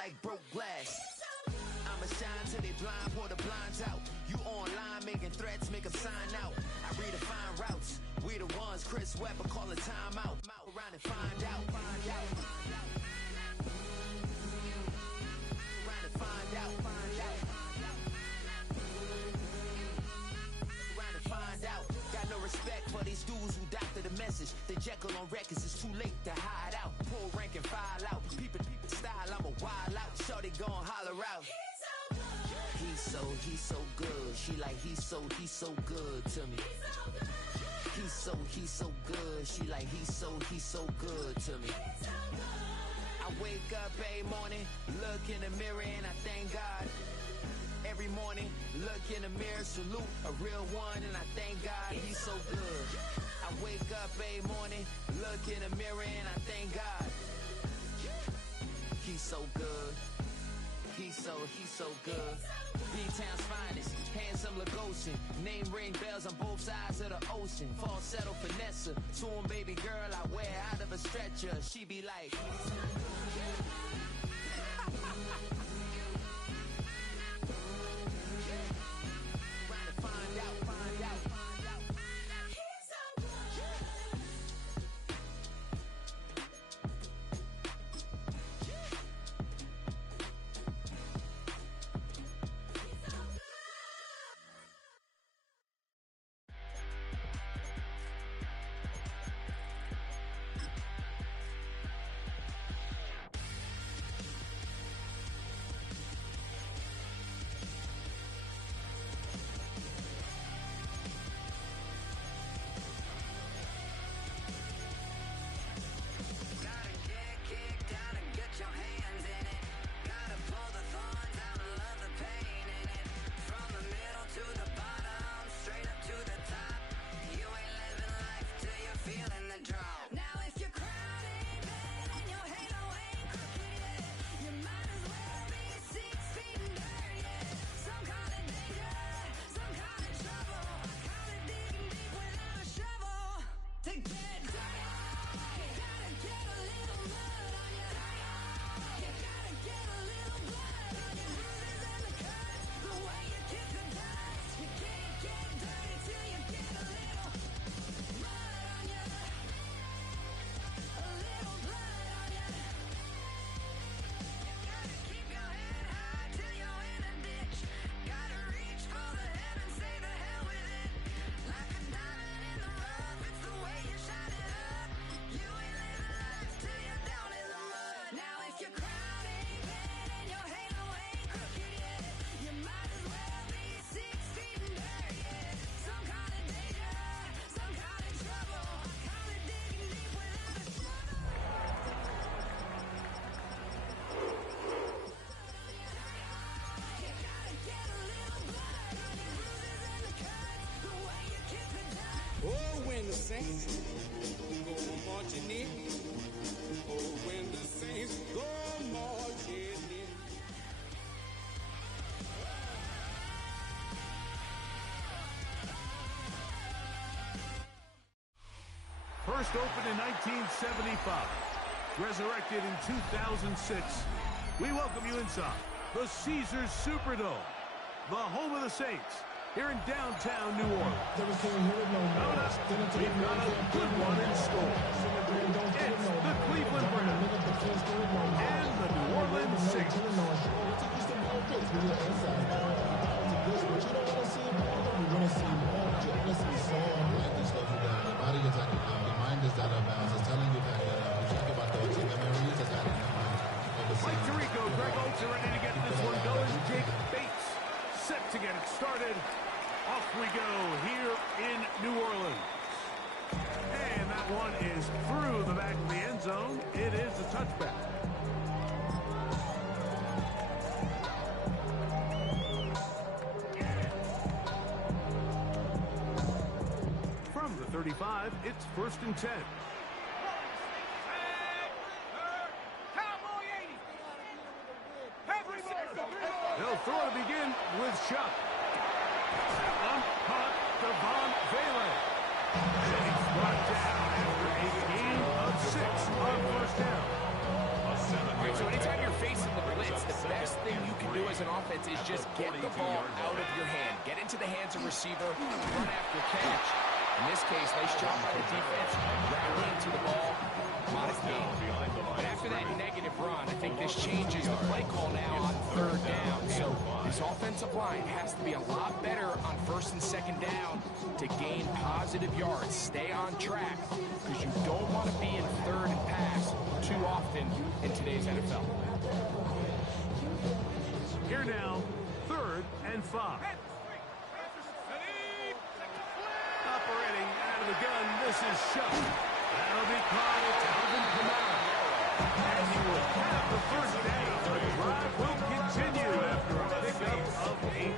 like broke glass. I'ma shine till they blind, pour the blinds out. You online making threats, make them sign out. I redefine routes. We the ones Chris Webber call a timeout. Around and find out. Around and find out. Around and find out. Got no respect for these dudes who doctor the message. The Jekyll on records, it's too late to hide out. Pull rank and file out. People style, I'm a wild out. Shorty gon' holler out. He's so good. She like he's so good to me. He's so good. She like he's so good to me. I wake up every morning, look in the mirror and I thank God. Every morning, look in the mirror, salute a real one and I thank God he's so good. I wake up every morning, look in the mirror and I thank God. He's so good. He's so good. B-Town's finest, handsome Lagosin. Name ring bells on both sides of the ocean. Falsetto finesse, to him baby girl I wear out of a stretcher. She be like trying to find out. the saints go marching in. Oh, when the saints go marching in. First opened in 1975, resurrected in 2006. We welcome you inside the Caesars Superdome, the home of the Saints, here in downtown New Orleans. Coming up, we've got a good one in store. It's the Cleveland Browns and the New Orleans Saints. Mike Tirico, Greg Olsen ready to get this one going. Jake Bates set to get it started. Off we go here in New Orleans. And that one is through the back of the end zone. It is a touchback. From the 35, it's 1st and 10. They'll throw to begin with Chuck. That one caught Devon Vele. Saints brought down after a gain of 6 on 1st down. All right, so anytime you're facing the blitz, the best thing you can do as an offense is just get the ball out of your hand. Get into the hands of receiver, run after catch. In this case, nice job by the defense, rallying to the ball, modest gain. But after that negative run, I think this changes the play call now on third down. So this offensive line has to be a lot better on first and second down to gain positive yards. Stay on track, because you don't want to be in third and pass too often in today's NFL. Here now, 3rd and 5. Operating out of the gun, this is Shuck. That'll be called Alvin Kamara. And he will have the first down. The drive will continue after a pickup of 8.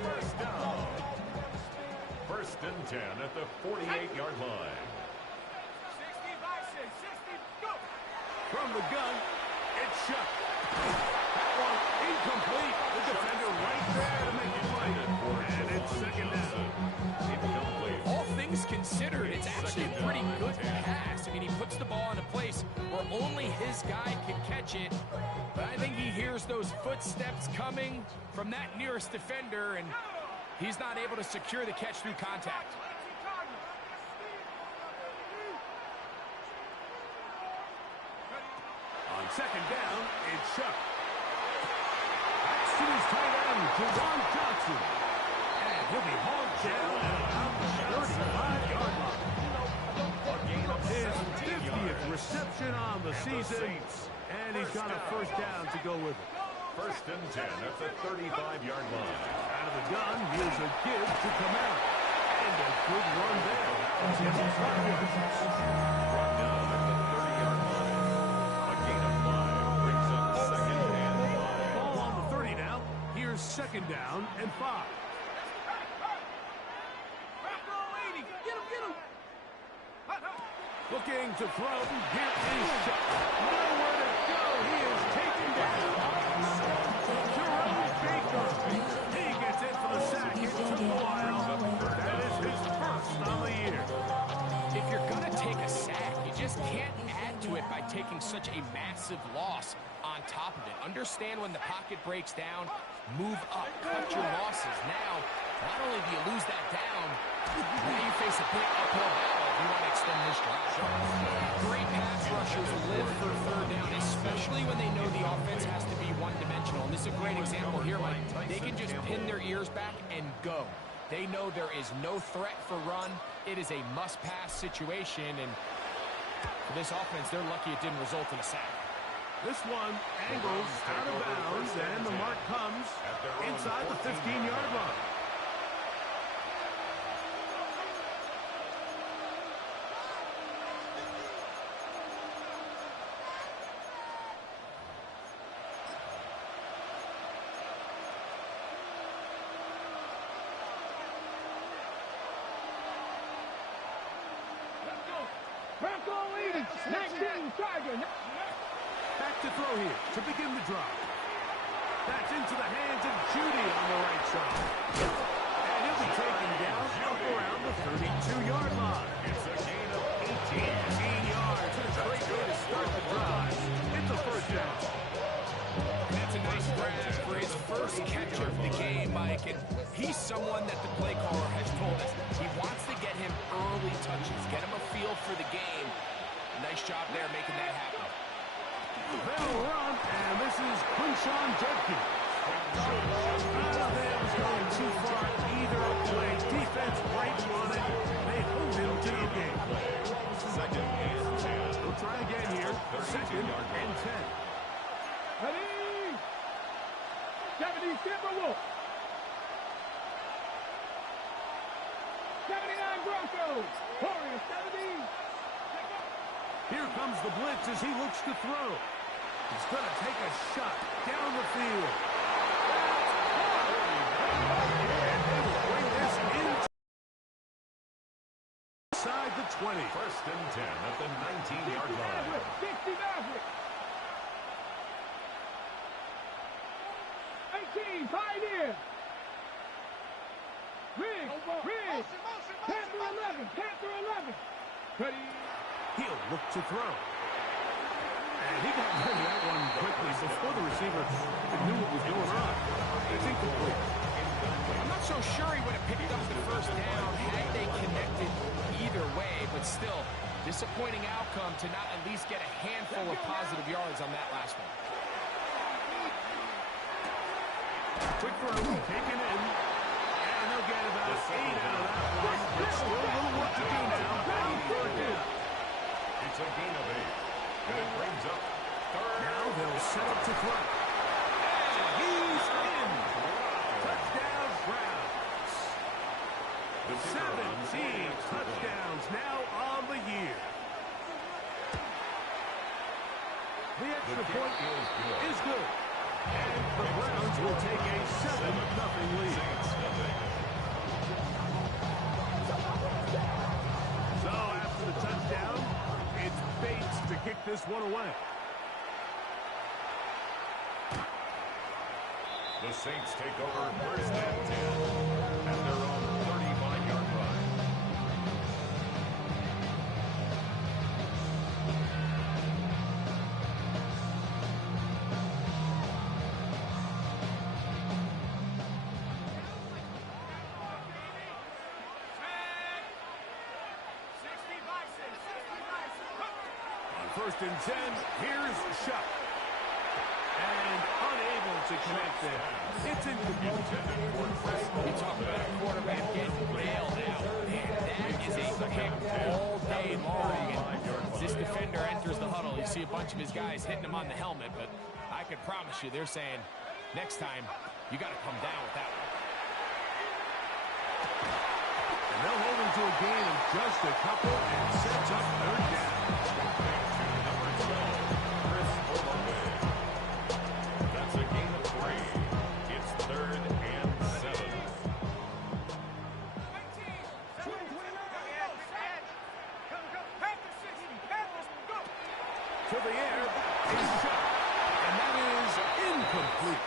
First and 10 at the 48-yard line. 60, go! From the gun, it's Shuck. That one incomplete. The defender right there to make it play. And it's second down. All things considered, it's actually a pretty good pass. I mean, he puts the ball in a place where only his guy can catch it. But I think he hears those footsteps coming from that nearest defender, and he's not able to secure the catch through contact. On second down, it's Shuck. Pass to his tight end, Jawan Johnson. And he'll be hauled down at about the 35-yard line. His 50th reception on the season, and he's got a first down to go with it. First and 10 at the 35-yard line. Out of the gun, here's a give to Kamara. And a good run there. Brought down at the 30-yard line. A gain of 5 brings up second and 5. Ball on the 30 now. Here's second down and 5. Looking to throw. Here is Shuck. Nowhere to go. He is taken down. Jerome Baker. He gets in for the sack. It took a while. That is his first on the year. If you're going to take a sack, you just can't add to it by taking such a massive loss on top of it. Understand when the pocket breaks down, move up, cut your losses. Now, not only do you lose that down, now you face a big uphill battle if you want to extend this drive. Great pass rushers live for third down, especially when they know the offense has to be one-dimensional. And this is a great example here, Mike. They can just pin their ears back and go. They know there is no threat for run. It is a must-pass situation, and for this offense, they're lucky it didn't result in a sack. This one angles out of bounds, and the mark comes inside the 15-yard line. Back to throw here to begin the drive. That's into the hands of Judy on the right side. And he'll be taken down up around the 32-yard line. It's a gain of 18 yards. It's a great way to start the drive. It's a first down. And that's a nice grab for his first catch of the game, Mike. And he's someone that the play caller has told us he wants to get him early touches, get him a feel for the game. Nice job there making that happen. They'll run, and this is Quinshon Judkins. Alabama's going too far either way. Defense breaks on it. They hold him to the game. Second and 10. We'll try again here. Second and 10. Ready? 70, Timberwolves. 79 Broncos. Warriors, 70. Here comes the blitz as he looks to throw. He's going to take a shot down the field. And they will bring this inside the 20. First and 10 at the 19-yard line. 60 Maverick. 18 Pioneer. Riggs. Panther 11. Ready. He'll look to throw. And he got rid of that one quickly before the receiver knew disappointing outcome to not at least get a handful of positive yards on that last one. Quick throw, taken in. And they'll get about 8 out of that one. But still a little work to do now. On third down. It's a gain of 8. And it brings up third. Now they'll set up to throw. And he's in. Touchdown, Browns. 17 touchdowns now on the year. The extra point is good. And the Browns will take a 7-0 lead. So after the touchdown, it's Bates to kick this one away. The Saints take over first and 10 at their own 35-yard line. First and 10, here's Shuck. And unable to connect there. It's incomplete. We talk about a quarterback getting bailed out. Man, that is a pick all day long. And as this defender enters the huddle, you see a bunch of his guys hitting him on the helmet, but I can promise you they're saying, next time, you got to come down with that one. And they'll hold him to a gain of just a couple and sets up third down. That's a gain of 3. It's third and 7. To the air is Shuck. And that is incomplete.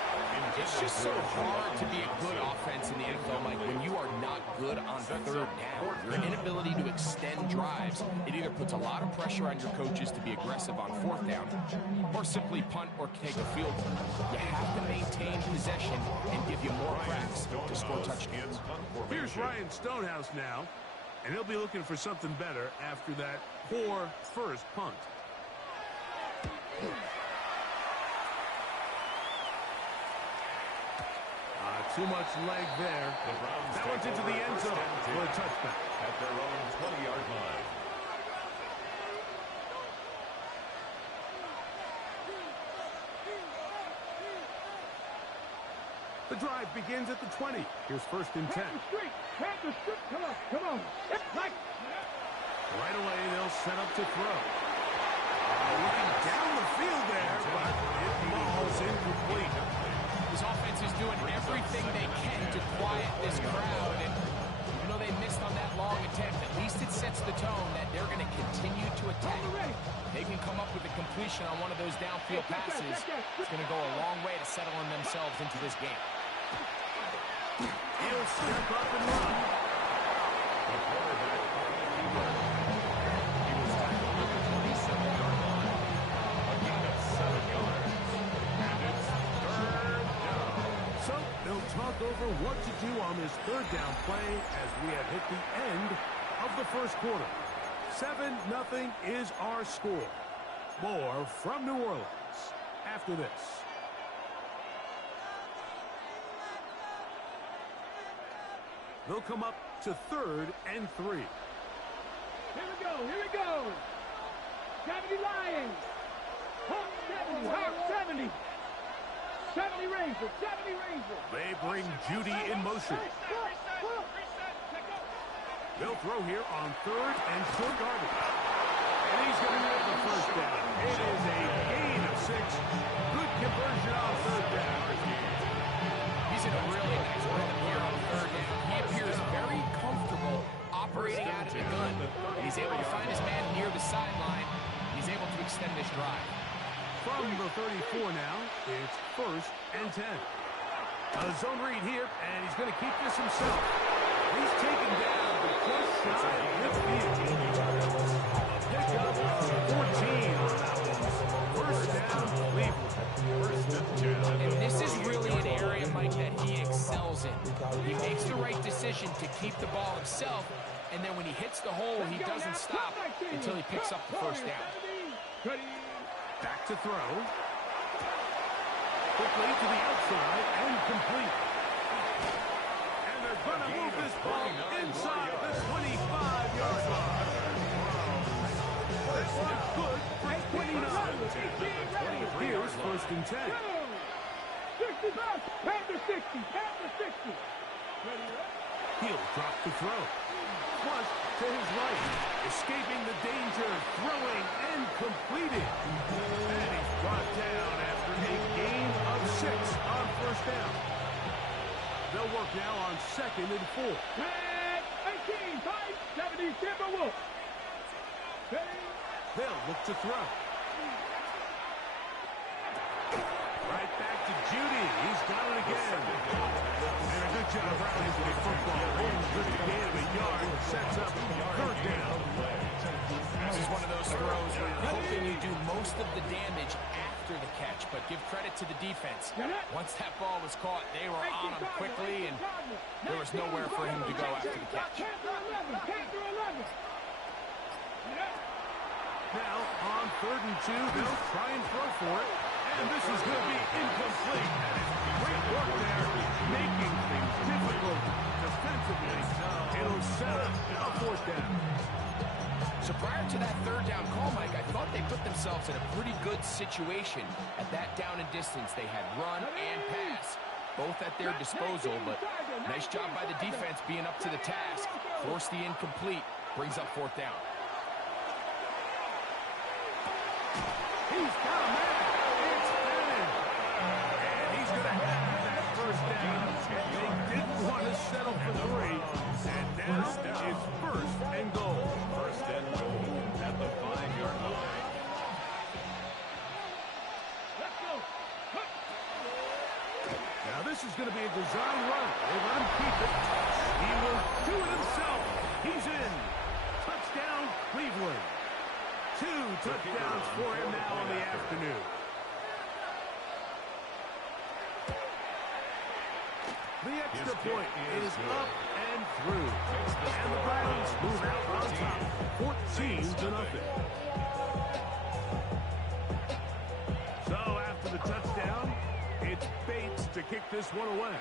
It's just so hard to be a good offense in the NFL, Mike, when you are not good on third down. Your inability to extend drives, it either puts a lot of pressure on your coaches to be aggressive on fourth down or simply punt or take a field goal. You have to maintain possession and give you more cracks to score touchdowns. Here's Ryan Stonehouse now, and he'll be looking for something better after that poor first punt. Too much leg there. That one's into the end zone for a touchback. At their own 20-yard line. The drive begins at the 20. Here's first and 10. Come on. Right away, they'll set up to throw. Looking down the field there, but it falls incomplete. This offense is doing everything they can to quiet this crowd, and even though they missed on that long attempt, at least it sets the tone that they're going to continue to attack. They can come up with a completion on one of those downfield passes. It's going to go a long way to settling themselves into this game. He'll step up and run. The quarterback finally worked. He was tackled at the 27-yard line. A gain of 7 yards. And it's third down. So they'll talk over what to do on this third down play as we have hit the end of the first quarter. 7-0 is our score. More from New Orleans after this. They'll come up to third and 3. Here we go. 70 Lions. Hawk 70. 70 Rangers. They bring Judy in motion. They'll throw here on third and short yardage. And he's going to get the first down. It is a gain of 6. Good conversion on third down. He's in a really nice rhythm here on third down. He appears very comfortable operating out of the gun. He's able to find his man near the sideline. He's able to extend this drive. From the 34 now, it's first and 10. A zone read here, and he's going to keep this himself. He's taken down just shy of midfield. A pickup of 14 on that one. First down, Cleveland. First and 10. And this is really an area, Mike, that he excels in. He makes the right decision to keep the ball himself, And then when he hits the hole, he doesn't stop until he picks up the first down. Back to throw. Quickly to the outside and complete. And they're going to move this ball inside the 25-yard line. This one's good for 29. Here's first and 10. 65, pound to 60, pound to 60. He'll drop the throw. Flush to his right. Escaping the danger. Throwing and completed. And he's brought down after a gain of 6 on first down. They'll work now on 2nd and 4. 18, 5, 70, Timberwolves. They'll look to throw. Right back to Judy. He's got it again. And a good job rallying for the football. Holmes just a gain of a yard. Sets up 3rd down. This is one of those throws where you're hoping you do most of the damage after the catch, but give credit to the defense. Once that ball was caught, they were on him quickly, and there was nowhere for him to go after the catch. Now, on 3rd and 2, they'll try and throw for it. And this is going to be incomplete. And it's great work there, making things difficult defensively. It'll set up a 4th down. So prior to that 3rd down call, Mike, I thought they put themselves in a pretty good situation at that down and distance. They had run and pass, both at their disposal, but nice job by the defense being up to the task. Force the incomplete, brings up 4th down. He's got a man. It's Madden. And he's going to have that first down. They didn't want to settle for 3. And now it's 1st and goal. 1st and goal at the 5-yard line. Let's go. Now this is going to be a design run. They let him keep it. He will do it himself. He's in. Touchdown, Cleveland. 2 touchdowns for him now in the afternoon. The extra point is up and through. And the Browns move out on top, 14-0. So after the touchdown, it's Bates to kick this one away.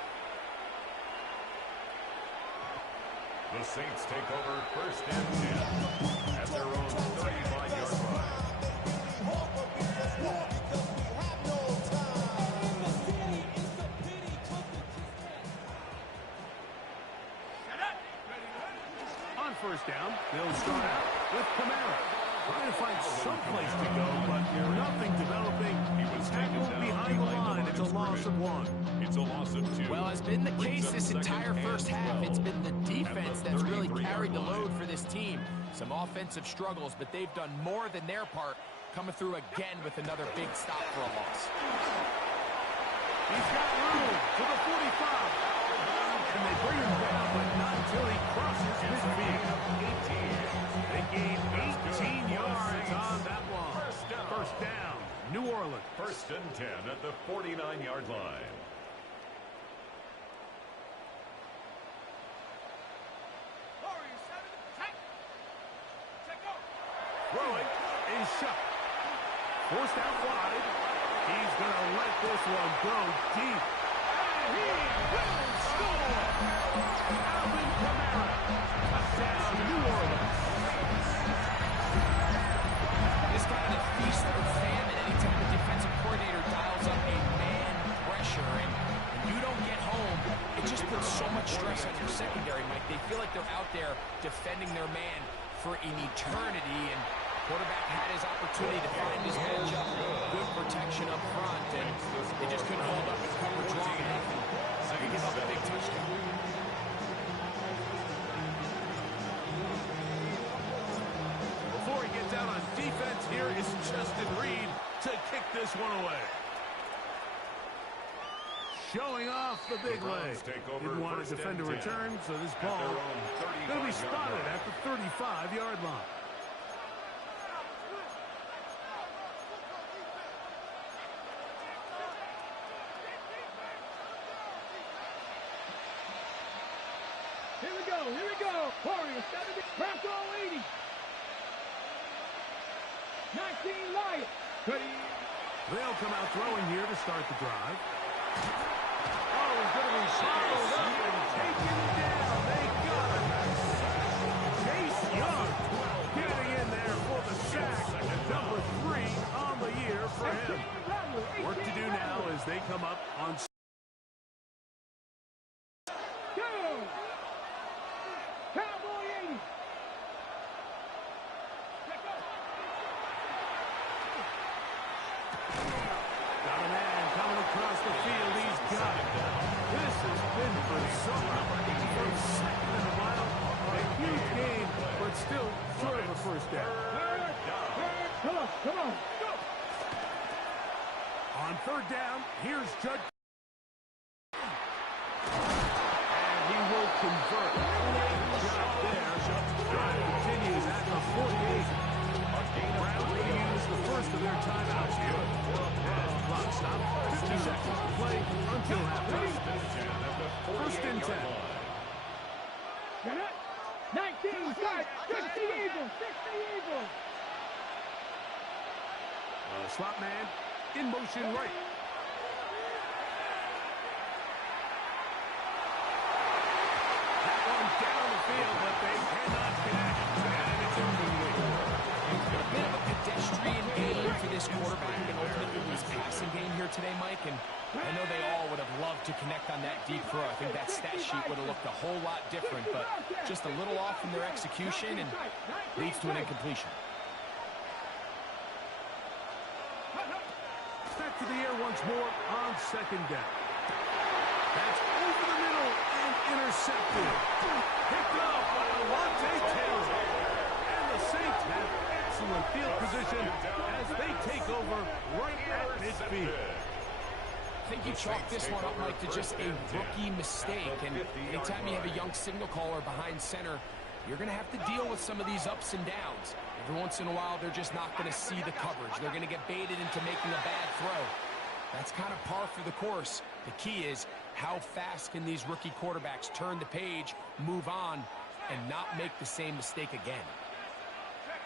The Saints take over 1st and 10 at their own 35-yard line. On 1st down, they'll start out with Kamara. Trying to find some place to go, but nothing developing. He was tackled behind the line. It's a loss of 1. It's a loss of 2. Well, has been the case this entire first half. It's been the defense that's really carried the load for this team. Some offensive struggles, but they've done more than their part, coming through again with another big stop for a loss. He's got room to the 45. And they bring him down, but not until he crosses midfield. 18. They gain 18 yards on that one. First down, New Orleans. 1st and 10 at the 49-yard line. Throwing is shot. Forced out wide. He's going to let this one go deep. And he will score. Alvin Kamara. Touchdown, New Orleans. This kind of feast or famine anytime the defensive coordinator dials up a man pressure, and when you don't get home, it just puts so much stress on your secondary, Mike. They feel like they're out there defending their man for an eternity, and quarterback had his opportunity to find his matchup, good protection up front, and they just couldn't hold up in coverage long enough, and they give up a big touchdown. Before he gets out on defense, here is Justin Reed to kick this one away. Showing off the big leg. Didn't want to defend a return, so this ball going to be spotted at the 35-yard line. Here we go. Here we go. Warriors 70. Bronco 80. 19 Lions. They'll come out throwing here to start the drive. Oh, he's going to be followed up and taken down. They got him. Chase Young getting in there for the sack. Number 3 on the year for him. Work to do now as they come up on. Cowboy 80. Got a man coming across the field. He's got it. This has been bizarre. First, second in a mile. A huge gain, but still short of a first down. Come on, come on. Go. On third down, here's Judd. And he will convert. Great job there. Drive continues at the 48. Browns will use the first of their timeouts here. As clock stops, 50 seconds to play until halftime. First and 10. Get it. 19, guys. 60 Eagles. 60 Eagles. Slot man in motion right. That one down the field, but they cannot connect. And it's incomplete. A bit of a pedestrian game for this quarterback and ultimately his passing game here today, Mike. And I know they all would have loved to connect on that deep throw. I think that stat sheet would have looked a whole lot different, but just a little off in their execution and leads to an incompletion. Back to the air once more on second down. That's over the middle and intercepted. Picked up by Alontae Taylor. And the Saints have excellent field position as they take over right at midfield. I think you chalk this one up, Mike, to just a rookie mistake. And anytime you have a young signal caller behind center, you're going to have to deal with some of these ups and downs. Every once in a while, they're just not going to see the coverage. They're going to get baited into making a bad throw. That's kind of par for the course. The key is how fast can these rookie quarterbacks turn the page, move on, and not make the same mistake again. Check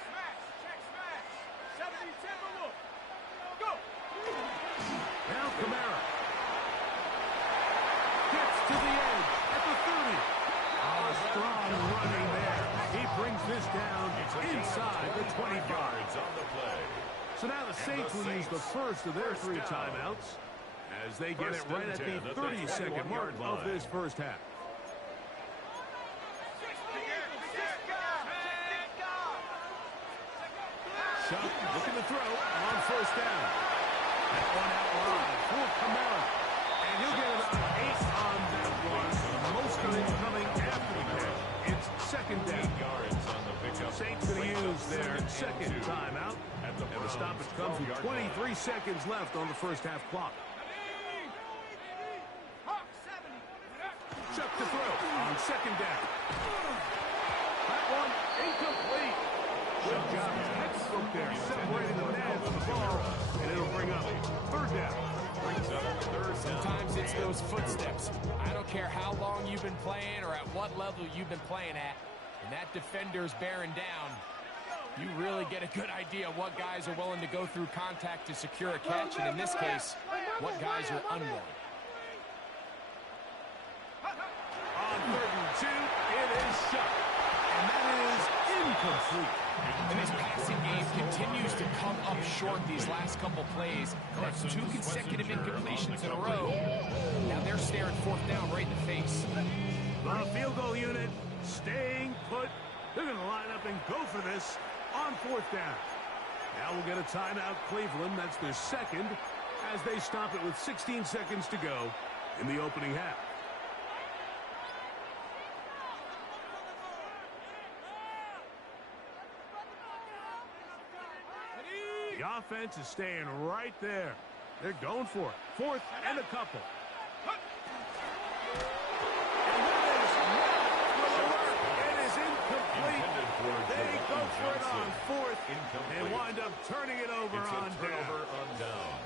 smash. 70 Timberwolves. Go. Now Kamara gets to the edge at the 30. A strong running there. He brings this down inside the 25. On the play. So now the Saints will use the first of their 3 timeouts as they get it right at the 30-second mark of this first half. Shuck looking to throw on first down. That one out wide for Kamara. And he'll get about 8 on that one. Most of it coming after the catch. It's second down. Saints going to use their second timeout. And the stoppage comes with 23 seconds left on the first half clock. Chuck to throw on second down. That one incomplete. Good job. Textbook there, separating the man from the ball. And it'll bring up third down. Sometimes it's those footsteps. I don't care how long you've been playing or at what level you've been playing at. And that defender's bearing down. You really get a good idea of what guys are willing to go through contact to secure a catch, and in this case, what guys are unwilling. On third and 2, it is shut. And that is incomplete. And his passing game continues to come up short these last couple plays. That's 2 consecutive incompletions in a row. Now they're staring fourth down right in the face. The field goal unit staying put. They're going to line up and go for this on fourth down. Now we'll get a timeout, Cleveland. That's their second as they stop it with 16 seconds to go in the opening half. The offense is staying right there. They're going for it. Fourth and a couple. They go for it on fourth and wind up turning it over on down.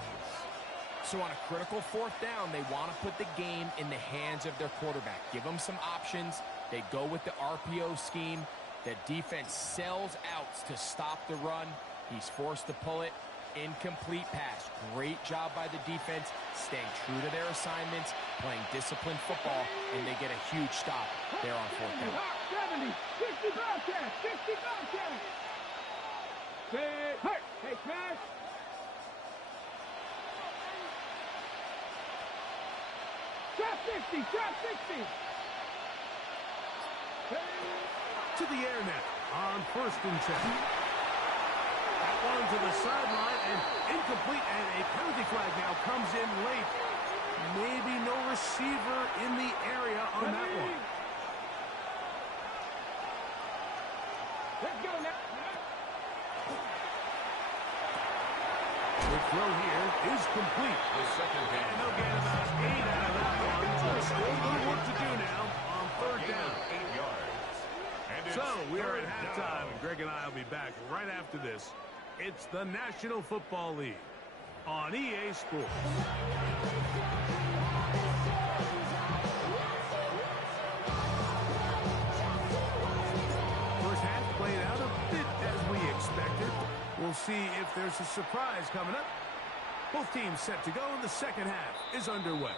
So on a critical fourth down, they want to put the game in the hands of their quarterback. Give them some options. They go with the RPO scheme. The defense sells outs to stop the run. He's forced to pull it. Incomplete pass. Great job by the defense, staying true to their assignments, playing disciplined football, and they get a huge stop there on fourth down. 70, 60 Bobcat, 60 Bobcat. Hey, pass. Trap 60, trap 60. To the air now on 1st and 10. That one to the sideline and incomplete, and a penalty flag now comes in late. Maybe no receiver in the area on that one. Let's go now. The throw here is complete. The second down. And they'll get about 8 out of that one. Just a little work to do now on 3rd down. 8 yards. And So we are at 3rd halftime, down. and Greg and I will be back right after this. It's the National Football League on EA Sports. First half played out a bit as we expected. We'll see if there's a surprise coming up. Both teams set to go, and the second half is underway.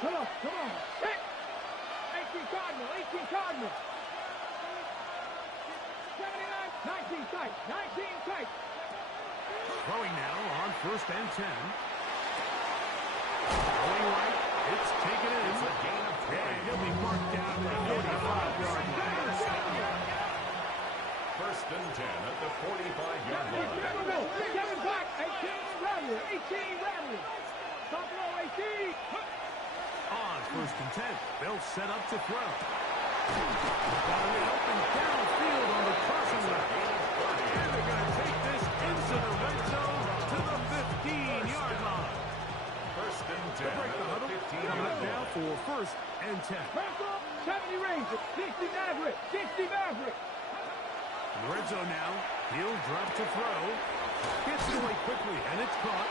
Come on. Hit. 18 Cardinal. 79, 19 tight. Throwing now on 1st and 10. Going right. It's taken in. It's a gain of 3. And he'll be marked down at the 45-yard line. 1st and 10 at the 45-yard line. Kevin back. 18 Rattler. Top row 18. On 1st and 10, they'll set up to throw. Got it open downfield on the crossing route. And they're going to take this into the red zone to the 15-yard line. 1st and 10 They'll break the at huddle. the 15-yard Coming up line. now for 1st and 10. Press up. 70 Rangers. 60 Maverick. 60 Maverick. In the red zone now, he'll drop to throw. Gets it away quickly, and it's caught.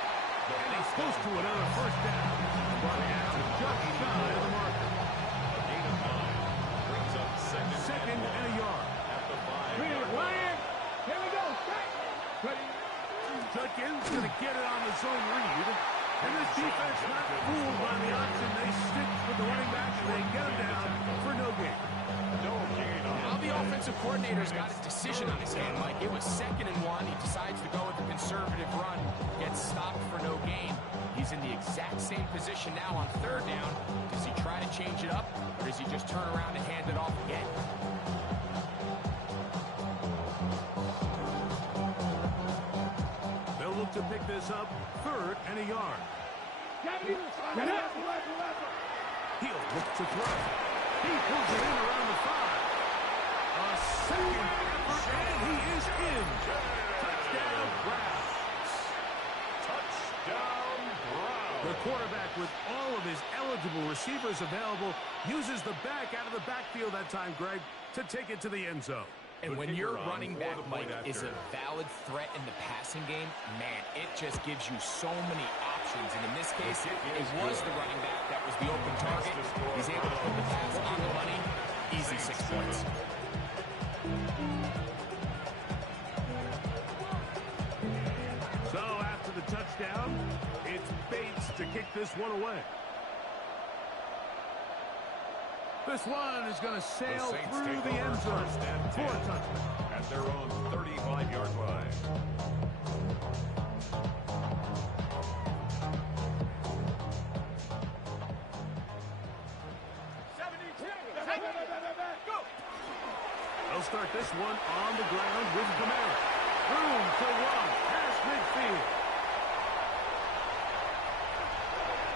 And he's close to another 1st down. But it's just shy of the marker. A gain of 9 brings up second and a yard. at the 5-yard Clear, line. Ryan. Here we go. Strike. Ready. Judkins going to get it on the zone read. And this defense not fooled by the option. They stick with the running back, and they get him down for no gain. No gain on Now the offensive coordinator's got a decision on his hand, Mike. It was 2nd and 1. He decides to go with the conservative run. Gets stopped for no gain. He's in the exact same position now on 3rd down. Does he try to change it up, or does he just turn around and hand it off again? They'll look to pick this up 3rd and a yard. Get up. He'll look to throw. He pulls it in around the 5. A second effort, and he is in. Touchdown, Browns. Touchdown, Browns. The quarterback, with all of his eligible receivers available, uses the back out of the backfield that time, Greg, to take it to the end zone. And The when kicker your on running for back, the point Mike, is a after. valid threat in the passing game, man, it just gives you so many options. And in this case, it was the running back that was the open target. He's able to put the pass on the money. Easy 6 points. So after the touchdown, it's Bates to kick this one away. This one is going to sail Saints through take the over end zone 1st and for a 10 touchdown. at their own 35-yard line. They'll start this one on the ground with Kamara. Room to run past midfield.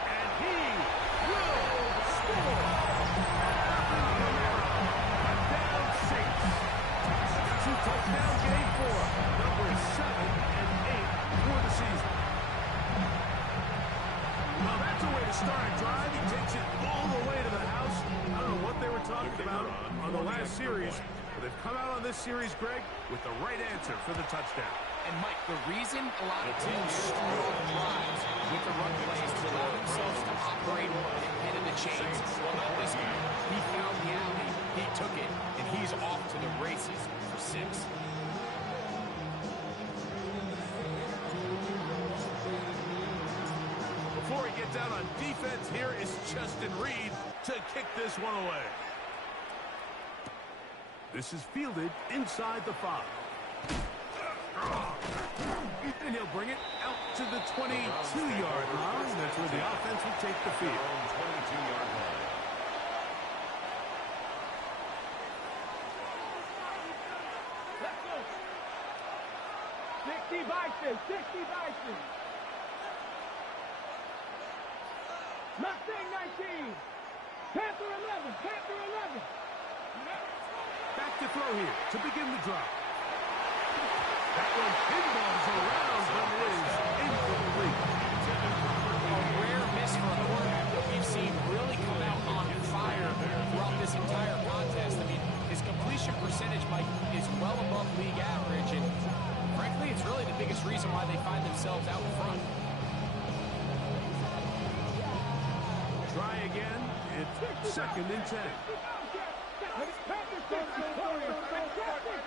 And he will score. Touchdown Saints. A 2-touchdown game for number 7 and 8 for the season. Well, that's a way to start a drive. He takes it all the way to the house. on the last series, but they've come out on this series, Greg, with the right answer for the touchdown. And, Mike, the reason a lot of teams start off drives with the run plays to allow themselves to operate ahead of the chains. Well, not this guy. He found the alley, he took it, and he's off to the races for 6. Before he gets out on defense, here is Justin Reed to kick this one away. This is fielded inside the 5. And he'll bring it out to the 22-yard line. That's where the offense will take the field. 22-yard line. Let's go. 60 Bison, 60 Bison. Mustang 19. Panther 11, Panther 11. Back to throw here to begin the drive. That one pinballs around, but it is incomplete. A rare miss for a quarterback that we've seen really come out on fire throughout this entire contest. I mean, his completion percentage, Mike, is well above league average, and frankly, it's really the biggest reason why they find themselves out in front. Try again. It's 2nd and 10. Panther 60,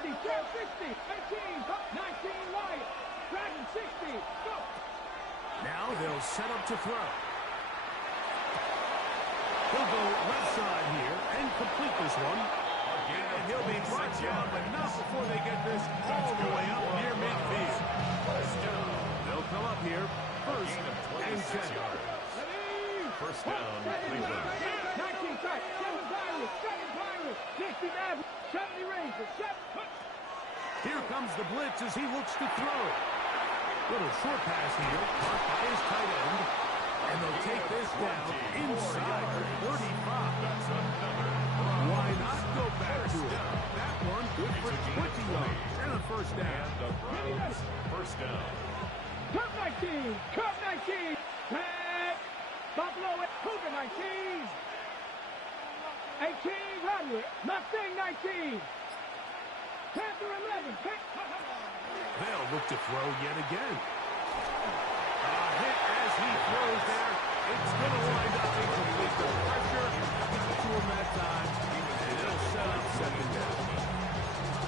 60, 60, 18, 19, Wyatt, Dragon 60, go! Now they'll set up to throw. He'll go left side here and complete this one. And he'll be brought down, but not before they get this all the way up near midfield. They'll come up here, 1st and 10. First down, Cleveland. 19 tight, 7 Pirates, 60 Mavericks, 70 Rangers, 7. Here comes the blitz as he looks to throw. Little short pass here, caught by his tight end. And they'll take this down inside the 35. Why not go back to it? That one good for 20 yards and a 1st down. The Browns, 1st down. Cup 19, Cup 19, Pat, Buffalo at Cougar 19, 18 Roderick, Mustang 19, Panther 11, They'll look to throw yet again. A hit as he throws there. It's going to wind up incomplete. The pressure got to him that time, and it'll set up 2nd down.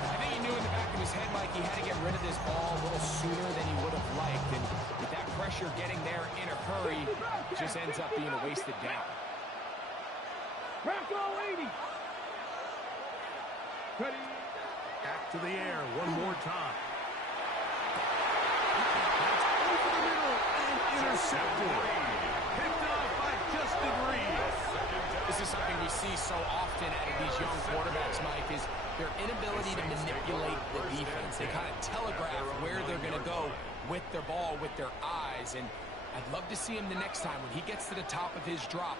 I think he knew in the back of his head, Mike, he had to get rid of this ball a little sooner than he would have liked. And with that pressure getting there in a hurry, it just ends up being a wasted down. Bronco 80. Ready. Back to the air one more time. That's over the middle and intercepted. Picked off by Justin Reed. This is something we see so often out of these young quarterbacks, Mike, is their inability to manipulate the defense. They kind of telegraph where they're going to go with their ball, with their eyes. And I'd love to see him the next time when he gets to the top of his drop.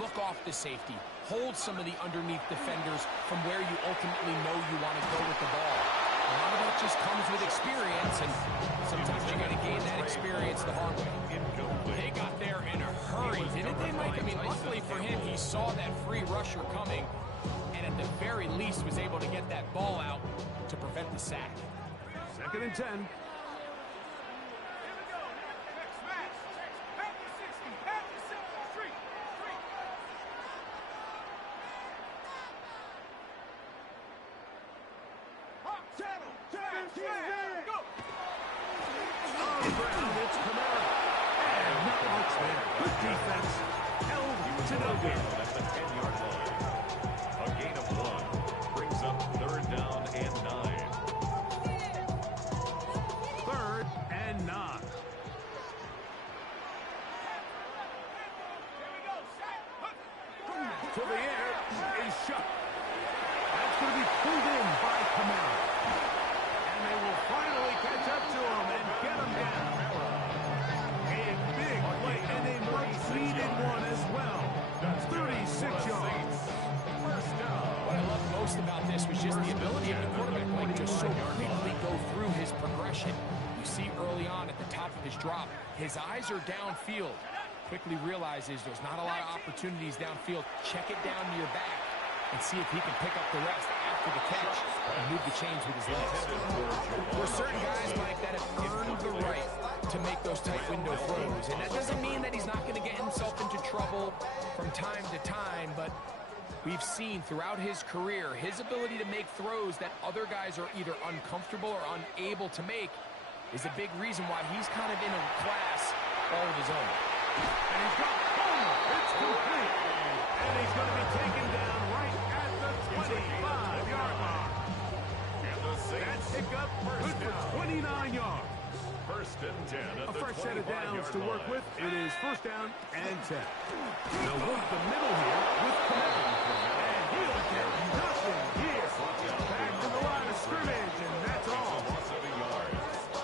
Look off the safety. Hold some of the underneath defenders from where you ultimately know you want to go with the ball. A lot of that just comes with experience, and sometimes you got to gain that experience the hard way. They got there in a hurry, didn't they, Mike? I mean, luckily for him, he saw that free rusher coming, and at the very least was able to get that ball out to prevent the sack. 2nd and 10. At the 10-yard line. A gain of 1 brings up 3rd down and 9. 3rd and 9. To the air is shot. That's going to be pulled in by Camara. And they will finally catch up to him and get him down. A big play and a much-needed one as well. 36 yards. What I love most about this was just the ability of the quarterback, Mike, to so quickly go through his progression. You see early on at the top of his drop, his eyes are downfield. Quickly realizes there's not a lot of opportunities downfield. Check it down to your back. and see if he can pick up the rest after the catch and move the chains with his legs. There are certain guys, Mike, that have earned the right to make those tight window throws, and that doesn't mean that he's not going to get himself into trouble from time to time, but we've seen throughout his career his ability to make throws that other guys are either uncomfortable or unable to make is a big reason why he's kind of in a class all of his own. And he's got it's complete. And he's going to be taken down right at the 25-yard line. And the Saints That pickup good for 29 yards. first and 10 at A the fresh set of downs 25-yard to work line. with. It is first down and 10. They'll work the middle here with Kmet. And he'll get nothing here. Back to the line of scrimmage, and that's all. Loss of a yard.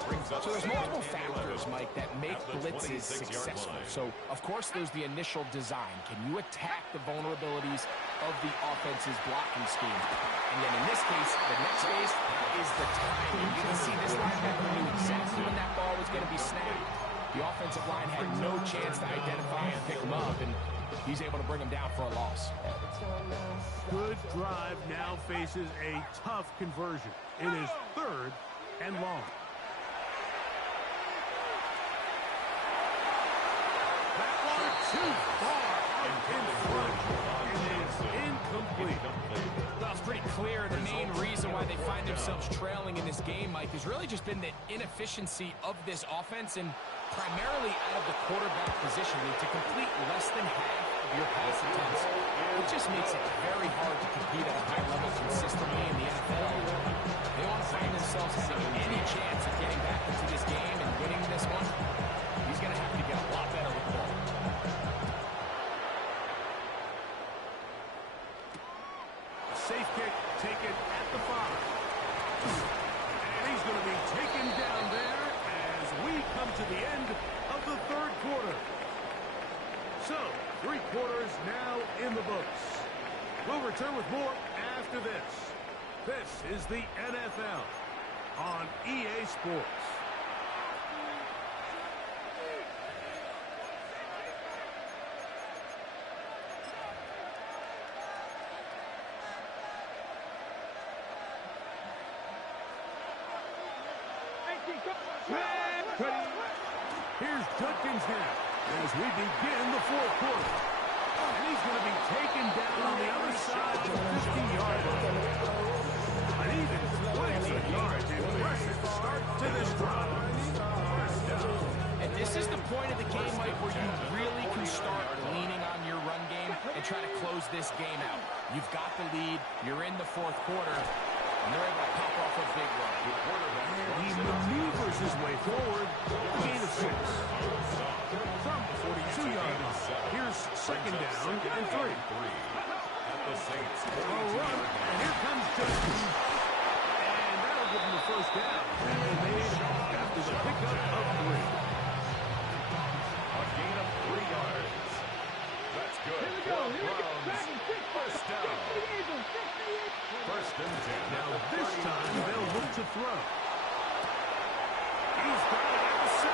Brings up So there's second multiple and 11 factors, Mike, that make at the blitzes 26-yard successful. line. So, of course, there's the initial design. Can you attack the vulnerabilities of the offense's blocking scheme? And then in this case, the next phase is the timing. You can see this linebacker knew exactly when that ball was going to be snapped. The offensive line had no chance to identify and pick him up, and he's able to bring him down for a loss. Good drive now faces a tough conversion. It is third and long. That one too far out in front. It is incomplete. Well, it's pretty clear the main reason why they find themselves trailing in this game, Mike, has really just been the inefficiency of this offense and primarily out of the quarterback position. I mean, to complete less than half of your pass attempts, it just makes it very hard to compete at a high level consistently in the NFL. They want to find themselves having any chance of getting back into this game and winning this one. He's going to have to get a lot better with the ball. Safe kick taken at the 5. And he's going to be taken down there as we come to the end of the third quarter. So, 3 quarters now in the books. We'll return with more after this. This is the NFL on EA Sports. Here's Judkins now as we begin the fourth quarter. And he's going to be taken down on the other side of the 50-yard line. An even 20 yards. Impressive start to this drive. First down. And this is the point of the game, Mike, where you really can start leaning on your run game and try to close this game out. You've got the lead. You're in the fourth quarter. And they're able to pop off a big run. He maneuvers his way forward. Gain of 6. From the 42-yard line. Here's second down and 3. At the Saints A run, and here comes Judkins. And that'll give him the first down. And they made after the pickup of 3. A gain of 3 yards. That's good. For Browns. First down. First and 10. Now this time they'll look to throw. He's got it at the 7.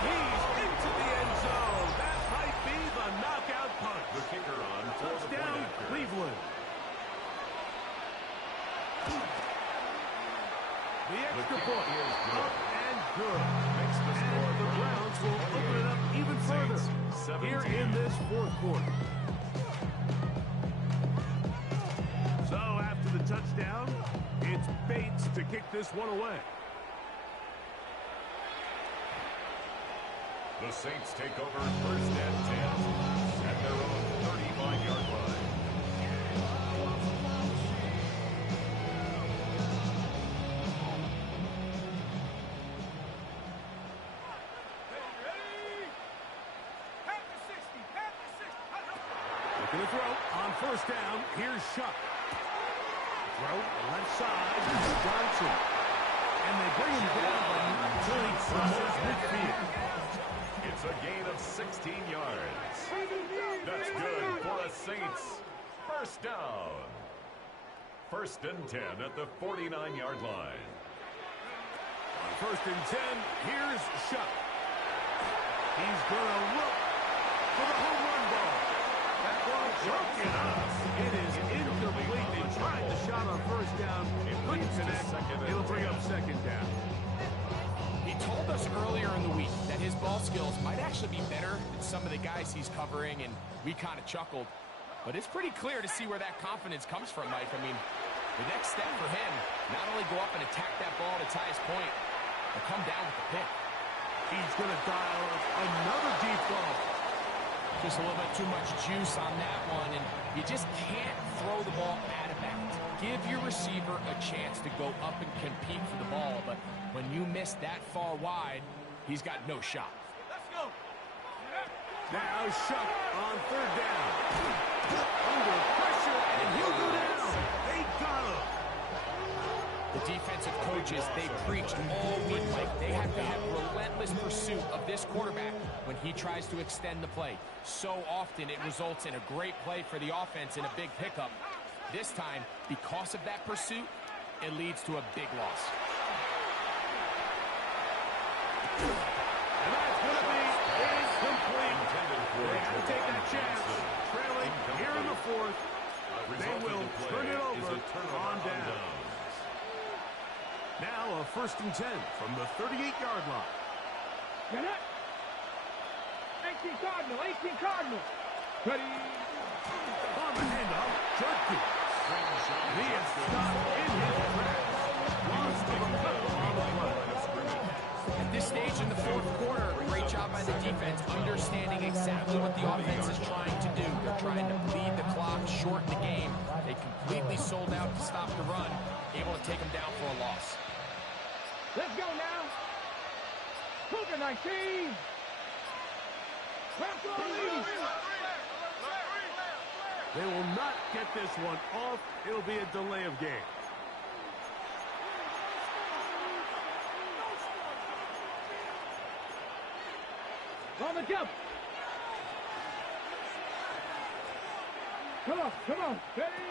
And he's into the end zone. That might be the knockout punch. The kicker on for the point Touchdown, after. Cleveland. The extra point is good. up and good. Makes the score And the Browns will open it up even further Saints, here 17. in this fourth quarter. So after the touchdown, it's Bates to kick this one away. The Saints take over first and 10 at their own 35-yard line. Looking to throw on first down. Here's Shuck. Throw left side. Johnson. And they bring him down until he crosses midfield. It's a gain of 16 yards. That's good for a Saints first down. First and 10 at the 49-yard line. On first and 10, here's Shuck. He's going to look for the home run ball. That ball broken up. It is It'll bring up second down. He told us earlier in the week that his ball skills might actually be better than some of the guys he's covering, and we kind of chuckled. But it's pretty clear to see where that confidence comes from, Mike. I mean, the next step for him, not only go up and attack that ball at its highest point, but come down with the pick. He's going to dial another deep ball. Just a little bit too much juice on that one, and you just can't throw the ball out of bounds. Give your receiver a chance to go up and compete for the ball, but when you miss that far wide, he's got no shot. Let's go. Now Shuck on third down. Under pressure, and he'll go down. They got him. The defensive coaches, they preached all week, Mike. They have to have relentless pursuit of this quarterback when he tries to extend the play. So often it results in a great play for the offense and a big pickup. This time, because of that pursuit, it leads to a big loss. And that's going to be incomplete. They have to take that chance. Trailing here in the fourth. They will turn it over on down. Now a 1st and 10 from the 38-yard line. Get it. 18 Cardinal, 18 Cardinal. Ready. On the handoff, Jerky. He is stopped in his tracks. Lost of a couple on the play. At this stage in the fourth quarter, great job by the defense, understanding exactly what the offense is trying to do. They're trying to bleed the clock, shorten the game. They completely sold out to stop the run, able to take them down for a loss. Let's go now. Cougar 19. They will not get this one off. It'll be a delay of game. On the jump. Come on. Ready.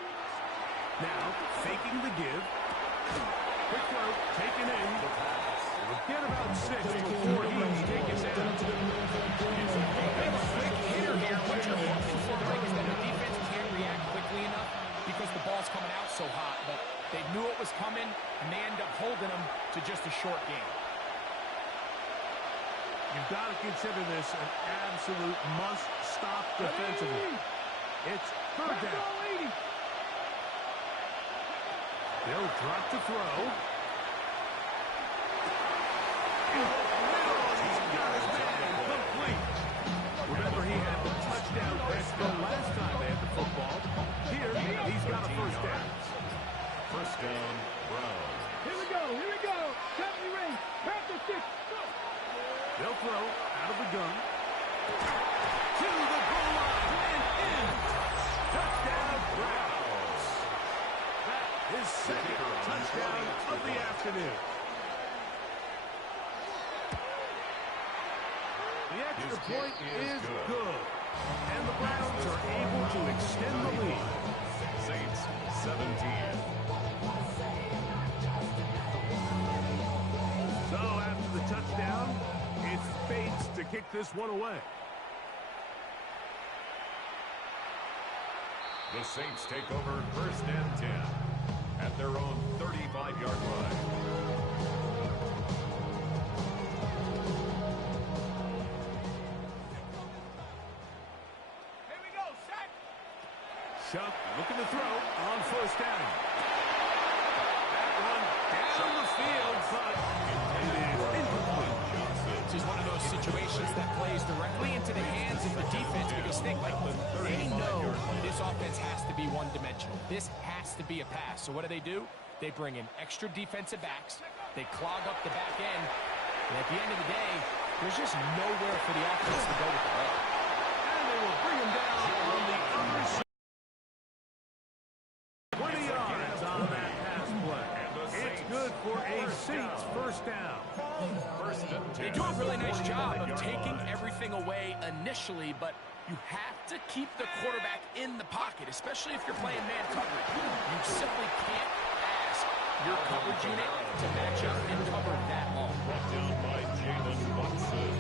Now, faking the give. Quick throw, taken in. We'll get about 6 before he's taken down. Big quick hitter here. What you're hoping for, Mike, is that the defense can't react quickly enough because the ball's coming out so hot. But they knew it was coming, and they end up holding them to just a short game. You've got to consider this an absolute must-stop defensively. It's third down. They'll drop to throw. He's got his man complete. Remember, he had the touchdown pass the last time they had the football. Here, he's got a first down. First down, Brown. Here we go. 70 range. Practice 6. Go. They'll throw out of the gun. To the goal line and in. Touchdown, Browns. His second touchdown of the afternoon. The extra point is good. And the Browns are able to extend the lead. Saints 17. So after the touchdown, it's Bates to kick this one away. The Saints take over 1st and 10 at their own 35-yard line. Here we go. Set. Shuck looking to throw on 1st down. That one down the field, but it is incomplete. This is one of those situations that plays directly into the hands of the defense because they know this offense has to be one-dimensional. This has to be a pass. So what do? They bring in extra defensive backs. They clog up the back end. And at the end of the day, there's just nowhere for the offense to go with the ball. And they will bring him down on the other side. 20 yards on that pass play. It's good for a Saints first down. They do a really nice job of taking everything away initially, but you have to keep the quarterback in the pocket, especially if you're playing man coverage. You simply can't ask your coverage unit to match up and cover that long. Brought down by Jalen Watson.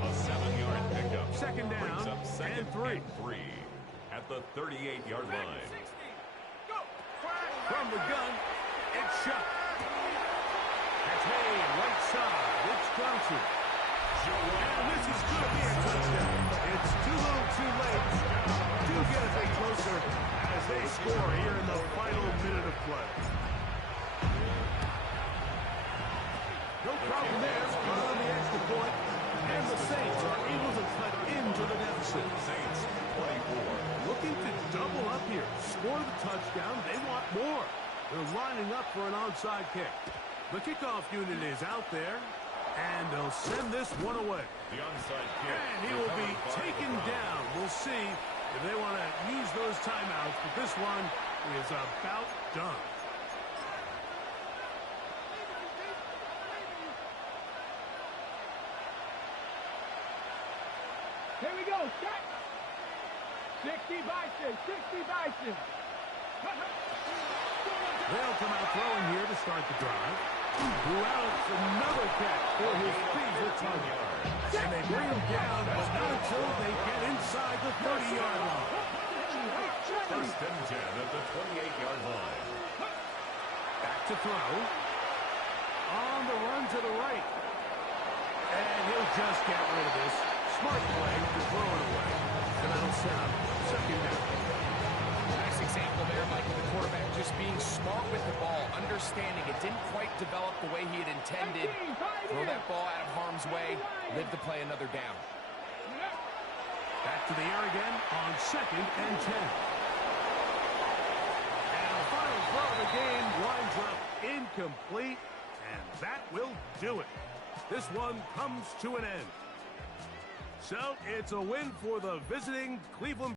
A 7-yard pickup. Second down Brings up second and 3. and 3 at the 38-yard line. From the gun, It's shot. That's made right side. It's Johnson. And this is going to be a touchdown. It's too little too late. Do get a bit closer as they score here in the final minute of play. No problem there. Run on the extra point. And the Saints are able to cut into the deficit. Saints 24. Looking to double up here. Score the touchdown. They want more. They're lining up for an onside kick. The kickoff unit is out there. And they'll send this one away. The onside kick. And he will be taken down. We'll see if they want to use those timeouts. But this one is about done. Here we go, set. 60 Bison, 60 Bison. They'll come out throwing here to start the drive. Routs another catch for his favorite target. And they bring him down, but not until they get inside the 30-yard line. First and 10 at the 28-yard line. Back to throw. On the run to the right. And he'll just get rid of this. Smart play to throw it away. And that'll set up second down. Nice example there, Mike, of the quarterback just being smart with the ball, understanding it didn't quite develop the way he had intended. Throw that ball out of harm's way, live to play another down. Back to the air again on second and 10. And the final throw of the game winds up incomplete, and that will do it. This one comes to an end. So it's a win for the visiting Cleveland